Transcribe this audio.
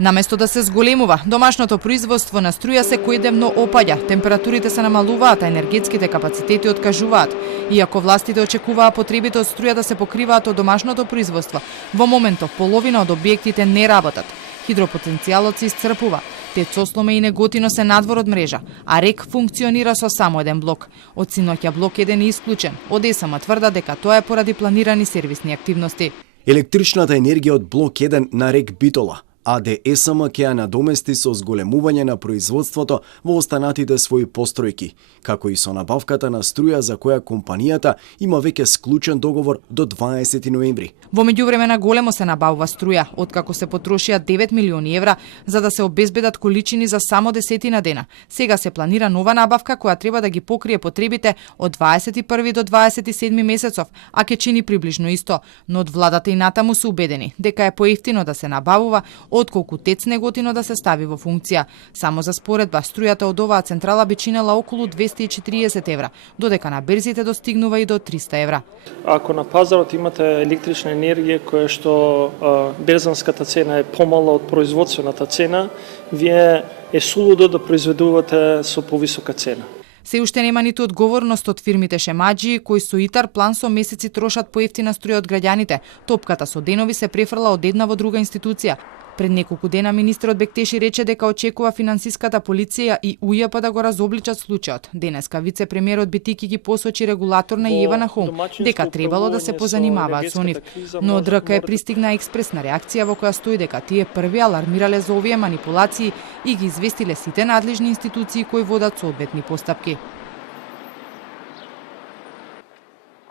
Наместо да се зголемува, домашното производство на струја секојдневно опаѓа, температурите се намалуваат, а енергетските капацитети откажуваат. Иако властите очекуваа потребите од струја да се покриваат од домашното производство, во моментов половина од објектите не работат. Хидропотенцијалот се исцрпува. ТЕЦ Осломе и Неготино се надвор од мрежа, а РЕК функционира со само еден блок. Од синоќа блок 1 е исклучен. Од ЕСМ тврда дека тоа е поради планирани сервисни активности. Електричната енергија од блок 1 на РЕК Битола АД ЕСМ ќе ја надомести со зголемување на производството во останатите своји постројки, како и со набавката на струја за која компанијата има веќе склучен договор до 20 ноември. Во меѓувреме големо се набавува струја, откако се потрошија 9 милиони евра за да се обезбедат количини за само 10 дена. Сега се планира нова набавка која треба да ги покрие потребите од 21 до 27 месецов, а ќе чини приближно исто, но од владата и натаму се убедени дека е поевтино да се набавува отколку ТЕЦ Неготино да се стави во функција. Само за споредба, струјата од оваа централа би чинела околу 240 евра, додека на берзите достигнува и до 300 евра. Ако на пазарот имате електрична енергија која што берзанската цена е помала од производствената цена, вие е сулудо да произведувате со повисока цена. Се уште нема ниту одговорност од фирмите шемаџии кои со ИТАР план со месеци трошат поевтина струја од граѓаните. Топката со денови се префрла од една во друга институција. Пред неколку дена министерот Бектеши рече дека очекува финансиската полиција и УЈП да го разобличат случајот. Денеска вице-премиерот Битики ги посочи регулаторна Јевана Хом дека требало да се позанимаваат со нив. Но од РК пристигна експресна реакција во која стои дека тие први алармирале за овие манипулации и ги известиле сите надлежни институции кои водат соодветни постапки.